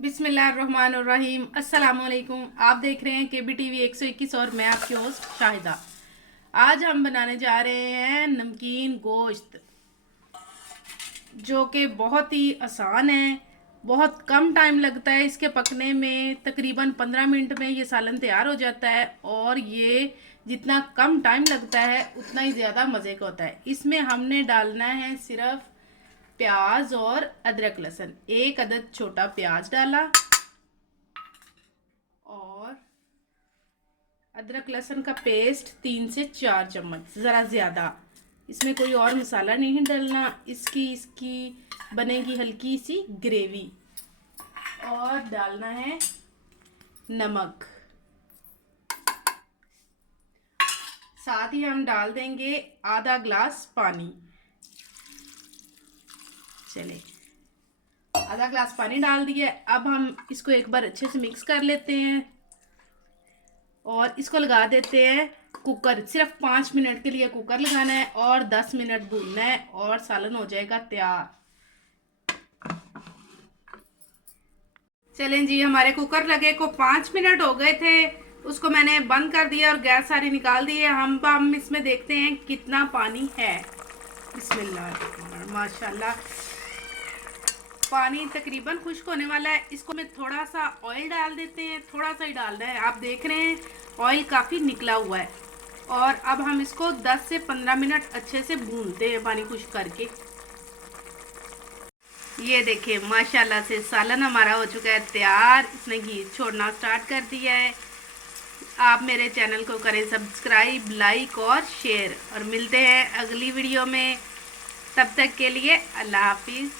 बिस्मिल्लाहिर्रहमानिर्रहीम। अस्सलाम वालेकुम। आप देख रहे हैं KBTV 121 और मैं आपकी होस्ट शाहिदा। आज हम बनाने जा रहे हैं नमकीन गोश्त, जो कि बहुत ही आसान है। बहुत कम टाइम लगता है इसके पकने में, तकरीबन 15 मिनट में ये सालन तैयार हो जाता है। और ये जितना कम टाइम लगता है उतना ही ज़्यादा मज़े का होता है। इसमें हमने डालना है सिर्फ प्याज और अदरक लहसुन। एक अदद छोटा प्याज डाला और अदरक लहसुन का पेस्ट 3 से 4 चम्मच, ज़रा ज़्यादा। इसमें कोई और मसाला नहीं डालना। इसकी बनेगी हल्की सी ग्रेवी। और डालना है नमक। साथ ही हम डाल देंगे आधा ग्लास पानी। चले, आधा ग्लास पानी डाल दिया। अब हम इसको एक बार अच्छे से मिक्स कर लेते हैं और इसको लगा देते हैं कुकर। सिर्फ 5 मिनट के लिए कुकर लगाना है और 10 मिनट भूनना है और सालन हो जाएगा तैयार। चलें जी, हमारे कुकर लगे को 5 मिनट हो गए थे। उसको मैंने बंद कर दिया और गैस सारी निकाल दी है। हम इसमें देखते हैं कितना पानी है। बिस्मिल्लाह, माशाल्लाह, पानी तकरीबन खुश्क होने वाला है। इसको मैं थोड़ा सा ऑयल डाल देते हैं, थोड़ा सा ही डालना है। आप देख रहे हैं ऑयल काफ़ी निकला हुआ है। और अब हम इसको 10 से 15 मिनट अच्छे से भूनते हैं पानी खुश्क करके। ये देखिए, माशाल्लाह से सालन हमारा हो चुका है तैयार। इसने घी छोड़ना स्टार्ट कर दिया है। आप मेरे चैनल को करें सब्सक्राइब, लाइक और शेयर। और मिलते हैं अगली वीडियो में। तब तक के लिए अल्लाह हाफिज़।